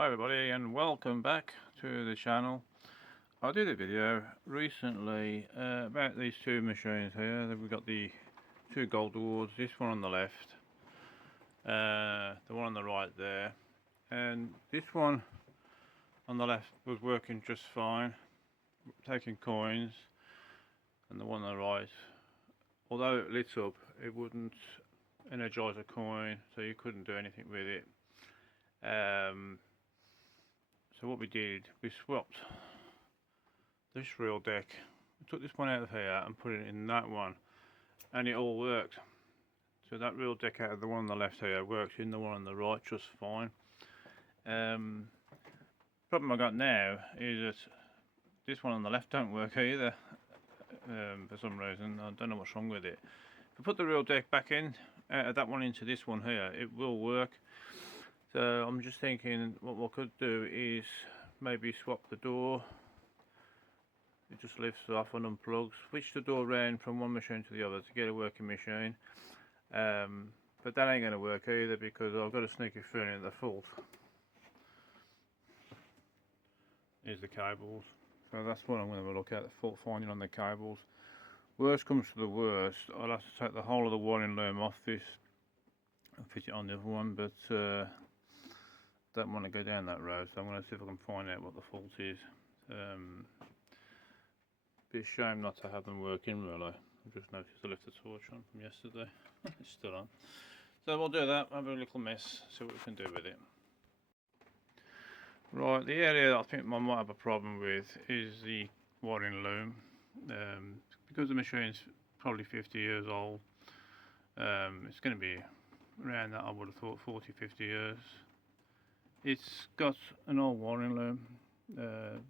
Hi everybody and welcome back to the channel. I did a video recently about these two machines here. We've got the two gold awards, this one on the left, the one on the right there, and this one on the left was working just fine, taking coins, and the one on the right, although it lit up, it wouldn't energize a coin, so you couldn't do anything with it. So what we did, we swapped this reel deck. We took this one out of here and put it in that one, and it all worked. So that reel deck out of the one on the left here works in the one on the right just fine. Problem I got now is that this one on the left don't work either for some reason. I don't know what's wrong with it. If I put the reel deck back in, out of that one into this one here, it will work. So I'm just thinking what we could do is maybe swap the door. It just lifts off and unplugs. Switch the door around from one machine to the other to get a working machine. But that ain't going to work either because I've got a sneaky feeling the fault is the cables. So that's what I'm going to look at, the fault finding on the cables. Worst comes to the worst, I'll have to take the whole of the wiring loom off this and fit it on the other one, but don't want to go down that road, so I'm going to see if I can find out what the fault is. Be a shame not to have them working really. I've just noticed I left the torch on from yesterday. It's still on. So we'll do that, have a little mess, see what we can do with it. Right, the area I think I might have a problem with is the wiring loom. Because the machine's probably 50 years old, it's going to be around that, I would have thought 40-50 years. It's got an old wiring loom.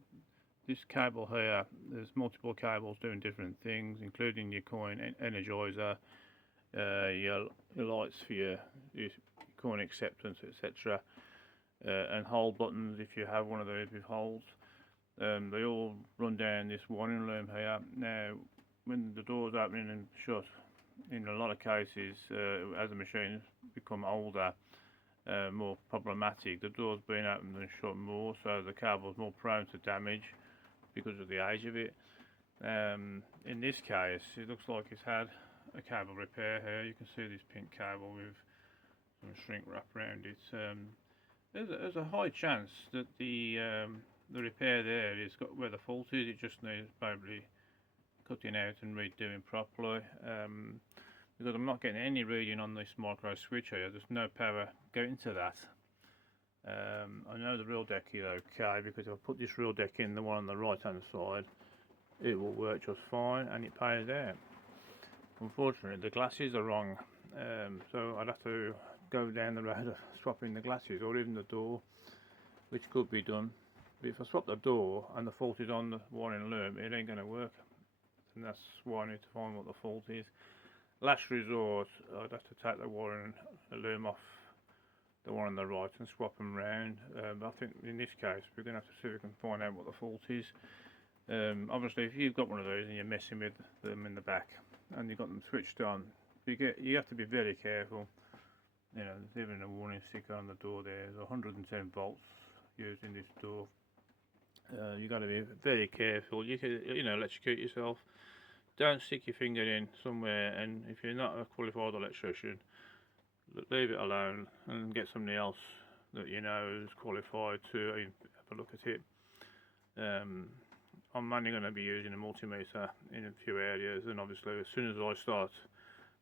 This cable here, there's multiple cables doing different things, including your coin energizer, your lights for your coin acceptance, etc., and hold buttons if you have one of those with holes. They all run down this wiring loom here. Now, when the door's opening and shut, in a lot of cases, as the machines become older, more problematic, the door's being opened and shut more, so the cable's more prone to damage because of the age of it. In this case, it looks like it's had a cable repair here. You can see this pink cable with some shrink wrap around it. There's a high chance that the repair there is got where the fault is. It just needs probably cutting out and redoing properly. Because I'm not getting any reading on this micro switch here. There's no power going to that. I know the reel deck is okay because if I put this reel deck in, the one on the right hand side, it will work just fine and it pays out. Unfortunately, the glasses are wrong, so I'd have to go down the road of swapping the glasses or even the door, which could be done. But if I swap the door and the fault is on the wiring loom, it ain't going to work, and that's why I need to find what the fault is. Last resort, I'd have to take the wiring loom off the one on the right and swap them round. But I think in this case we're going to have to see if we can find out what the fault is. Obviously, if you've got one of those and you're messing with them in the back and you've got them switched on, you have to be very careful. You know, there's even a warning sticker on the door there. There's 110 volts used in this door. You've got to be very careful. You can, electrocute yourself. Don't stick your finger in somewhere, and if you're not a qualified electrician, leave it alone and get somebody else that you know is qualified to have a look at it. I'm only going to be using a multimeter in a few areas, and obviously as soon as I start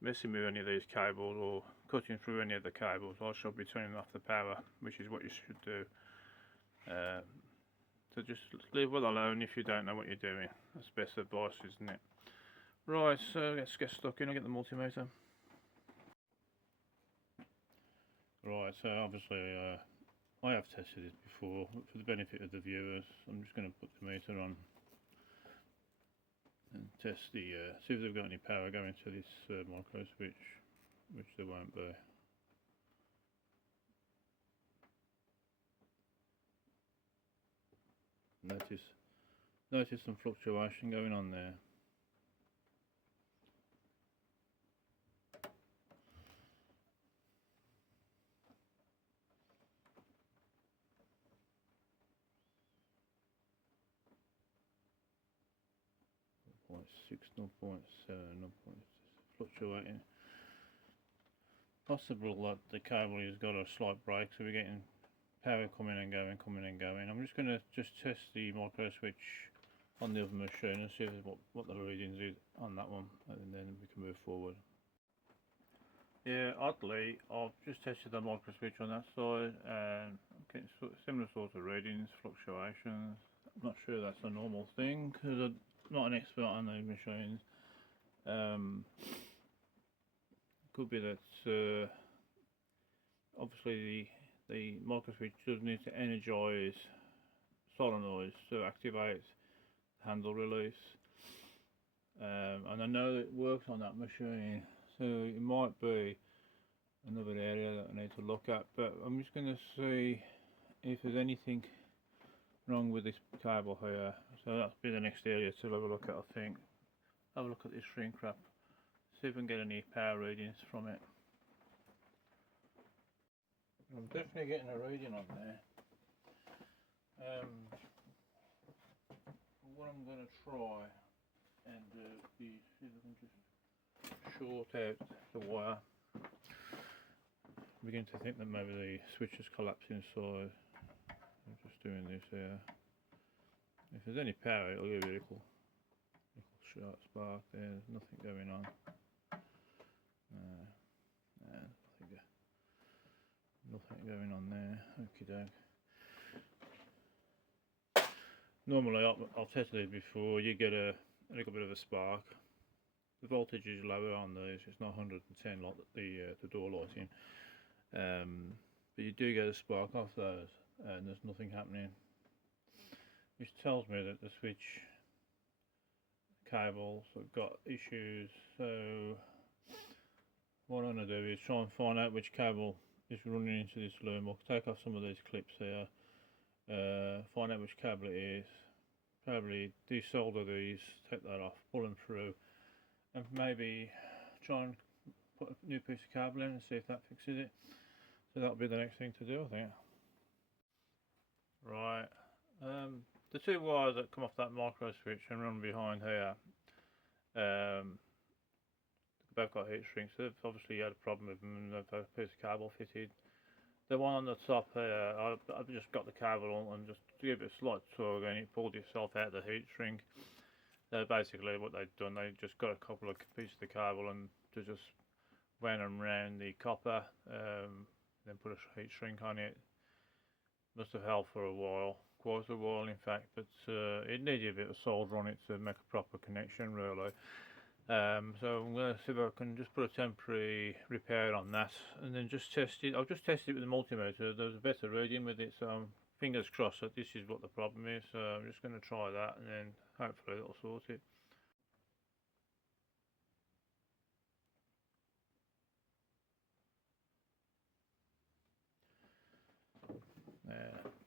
messing with any of these cables or cutting through any of the cables, I shall be turning off the power, which is what you should do. So just leave it alone if you don't know what you're doing. That's best advice, isn't it? Right, so let's get stuck in. I'll get the multimeter. Right, so obviously I have tested this before. For the benefit of the viewers, I'm just going to put the meter on and test see if they've got any power going to this micro switch, which there won't be. Notice some fluctuation going on there. 0.7, 0.6, fluctuating. Possible that the cable has got a slight break, so we're getting power coming and going, coming and going. I'm just going to test the micro switch on the other machine and see what the readings is on that one, and then we can move forward. Yeah, oddly, I've just tested the micro switch on that side and I'm getting similar sorts of readings, fluctuations. I'm not sure that's a normal thing because I'm not an expert on those machines. Could be that obviously the micro switch does need to energise solenoids to activate handle release, and I know that it works on that machine, so it might be another area that I need to look at, but I'm just going to see if there's anything wrong with this cable here. So that'll be the next area to have a look at, I think. Have a look at this shrink wrap, see if we can get any power readings from it. I'm definitely getting a reading on there. What I'm going to try and do is see if I can just short out the wire. I'm beginning to think that maybe the switch has collapsed inside. I'm just doing this here. If there's any power, it'll give you a little short spark there. There's nothing going on. Nothing going on there. Okie doke. Normally, I've tested it before. You get a little bit of a spark. The voltage is lower on these. It's not 110 like the door lighting, but you do get a spark off those, and there's nothing happening, which tells me that the switch cables have got issues. So what I'm going to do is try and find out which cable is running into this loom. I'll take off some of these clips here, find out which cable it is, probably desolder these, take that off, pull them through, and maybe try and put a new piece of cable in and see if that fixes it. So that'll be the next thing to do, I think. Right, the two wires that come off that micro switch and run behind here, both got heat shrinks, so they've obviously had a problem with them and they've had a piece of cable fitted. The one on the top here, I've just got the cable on and just give it a slight tug and it pulled itself out of the heat shrink. Basically what they've done, they just got a couple of pieces of the cable and to just wound them around the copper, then put a heat shrink on it. Must have held for a while, quite a while in fact, but it needed a bit of solder on it to make a proper connection really. So I'm going to see if I can just put a temporary repair on that and then just test it. I'll just test it with the multimeter. There's a better reading with it, so fingers crossed that this is what the problem is. So I'm just going to try that and then hopefully it'll sort it.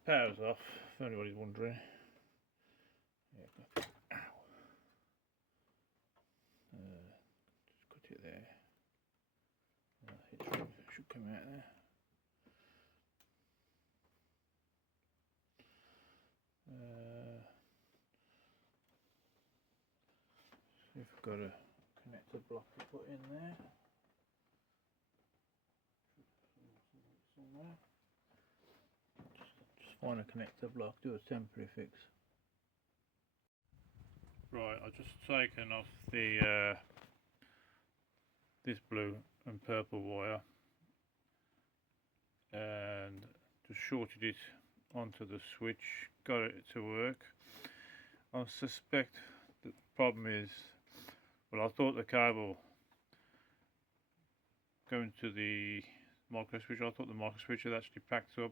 Power's off, if anybody's wondering. Yeah. Just cut it there. It should come out there. See if I've got a connector block to put in there. Somewhere. Just find a connector block, do a temporary fix. Right, I've just taken off the this blue and purple wire and just shorted it onto the switch, got it to work. I suspect that the problem is, well, I thought the cable going to the micro switch, I thought the micro switch had actually packed up,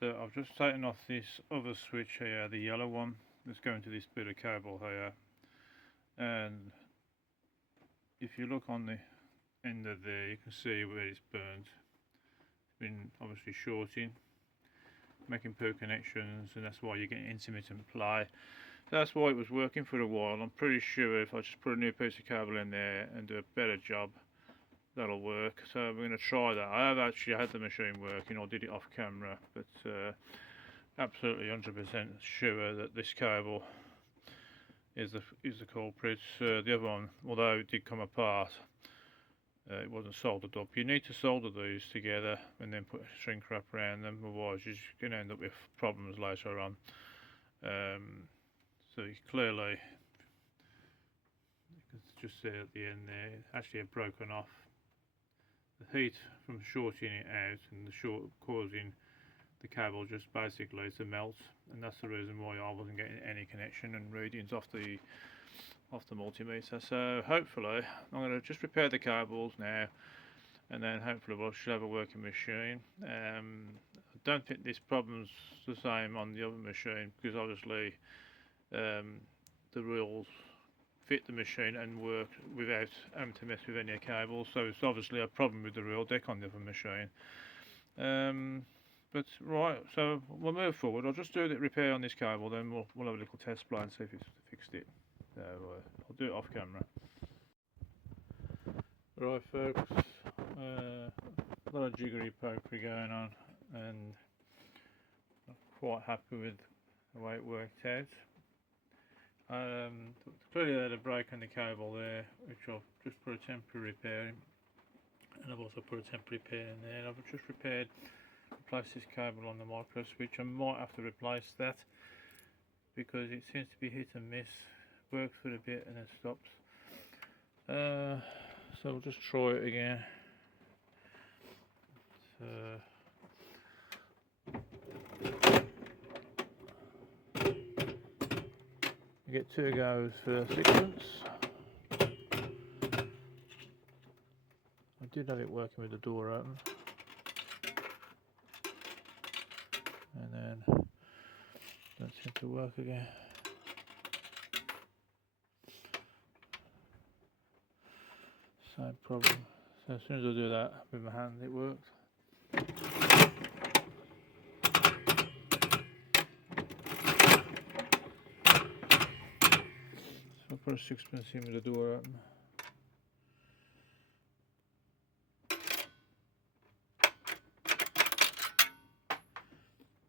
but I've just taken off this other switch here, the yellow one that's going to this bit of cable here, and if you look on the end of there you can see where it's burned. It's been obviously shorting, making poor connections, and that's why you're getting intermittent play. That's why it was working for a while. I'm pretty sure if I just put a new piece of cable in there and do a better job, that'll work. So we're going to try that. I have actually had the machine working, I did it off camera, but absolutely 100% sure that this cable is the culprit. The other one, although it did come apart, it wasn't soldered up. You need to solder these together and then put shrink wrap around them, otherwise you're going to end up with problems later on. So clearly, you can just see at the end there, it actually had broken off. The heat from shorting it out and the short causing the cable just basically to melt, and that's the reason why I wasn't getting any connection and readings off the multimeter. So hopefully I'm going to just repair the cables now, and then hopefully we should have a working machine. I don't think this problem's the same on the other machine, because obviously the reels fit the machine and work without having to mess with any cables, so it's obviously a problem with the reel deck on the other machine. But right, so we'll move forward. I'll just do the repair on this cable, then we'll have a little test play and see if it's fixed it. So I'll do it off camera. Right folks, a lot of jiggery pokery going on, and I'm quite happy with the way it worked out. Clearly I had a break on the cable there, which I've just put a temporary repair in, and I've also put a temporary repair in there, and I've just replaced this cable on the micro switch. I might have to replace that because it seems to be hit and miss, works for a bit and then stops. So we'll just try it again. You get 2 goes for sequence. I did have it working with the door open, and then that seemed to work again. Same problem. So as soon as I do that with my hand, it works. So I'll put a 6-pence in with the door open.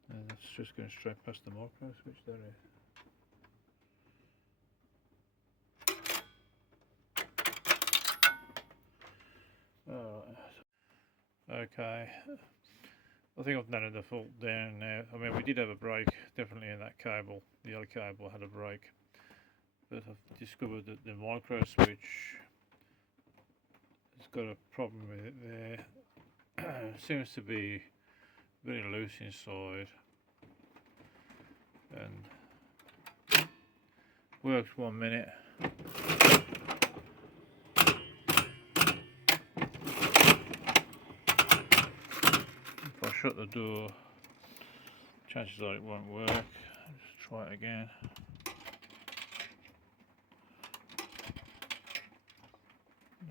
And it's just going straight past the micro switch there. Okay, I think I've narrowed the fault down now. I mean, we did have a break, definitely in that cable. The other cable had a break, but I've discovered that the micro switch has got a problem with it there. Seems to be very loose inside, and works 1 minute. If I shut the door, chances are it won't work. Just try it again.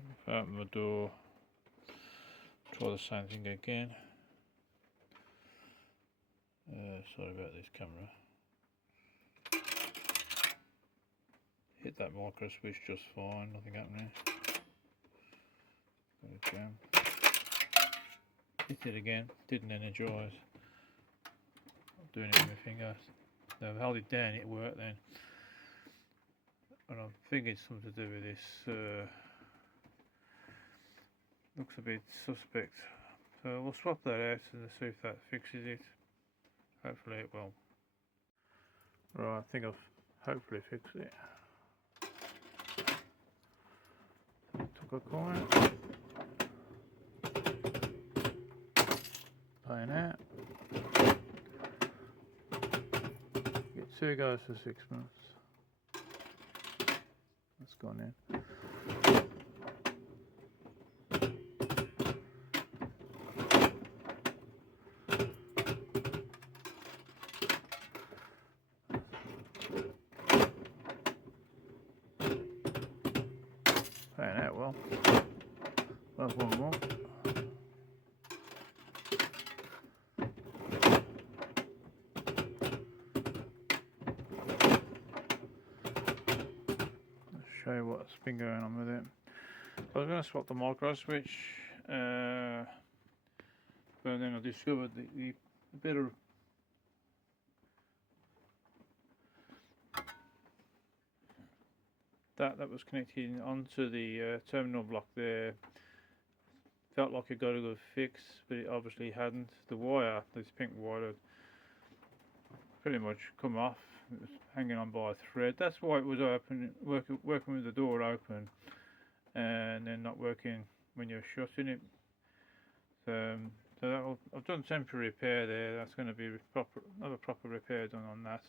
If I open the door, try the same thing again. Sorry about this camera. Hit that micro switch just fine, nothing happening. Got a jam. Hit it again, didn't energise. I'm doing it with my finger. So I've held it down, it worked then. And I'm thinking it's something to do with this. Looks a bit suspect. So we'll swap that out and see if that fixes it. Hopefully it will. Right, I think I've hopefully fixed it. Took a coin. Paying out. Get 2 goes for 6 months. That's gone in. Paying out well. That's one more. Show you what's been going on with it. I was going to swap the micro switch, but then I discovered that the better that was connecting onto the terminal block there felt like it got a good fix, but it obviously hadn't. The wire, this pink wire, had pretty much come off. It was hanging on by a thread. That's why it was open, working with the door open, and then not working when you're shutting it. So I've done temporary repair there. That's going to be another proper repair done on that.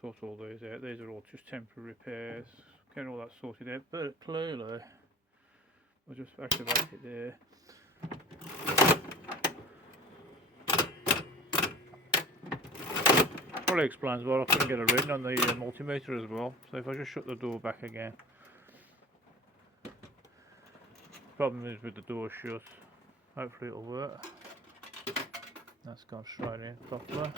Sort all these out. These are all just temporary repairs. Get all that sorted out. But clearly, we'll just activate it there. Probably explains why I couldn't get a reading on the multimeter as well. So if I just shut the door back again. Problem is with the door shut. Hopefully it'll work. That's gone straight in properly.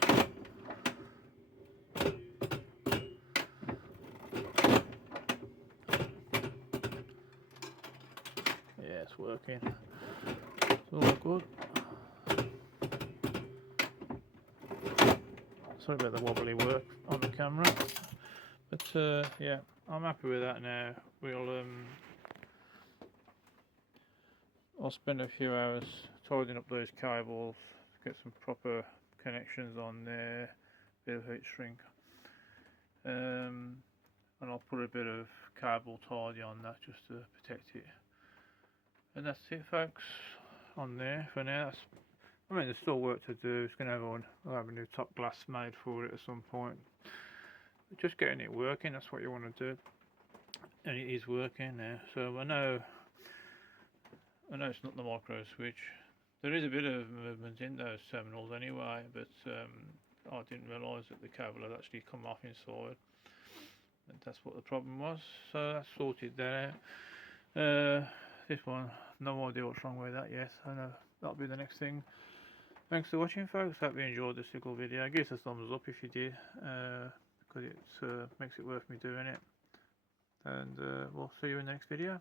Yeah, it's working. It's all good. Sorry about the wobbly work on the camera, but yeah, I'm happy with that now. I'll spend a few hours tidying up those cables, get some proper connections on there, bit of heat shrink, and I'll put a bit of cable tidy on that just to protect it. And that's it, folks, on there for now. I mean, there's still work to do. It's going to have a new top glass made for it at some point. But just getting it working, that's what you want to do. And it is working now. So I know it's not the micro switch. There is a bit of movement in those terminals anyway, but I didn't realise that the cable had actually come off inside. And that's what the problem was. So that's sorted there out. This one, no idea what's wrong with that yet. I know that'll be the next thing. Thanks for watching, folks. Hope you enjoyed this little video. Give us a thumbs up if you did, because it makes it worth me doing it. And we'll see you in the next video.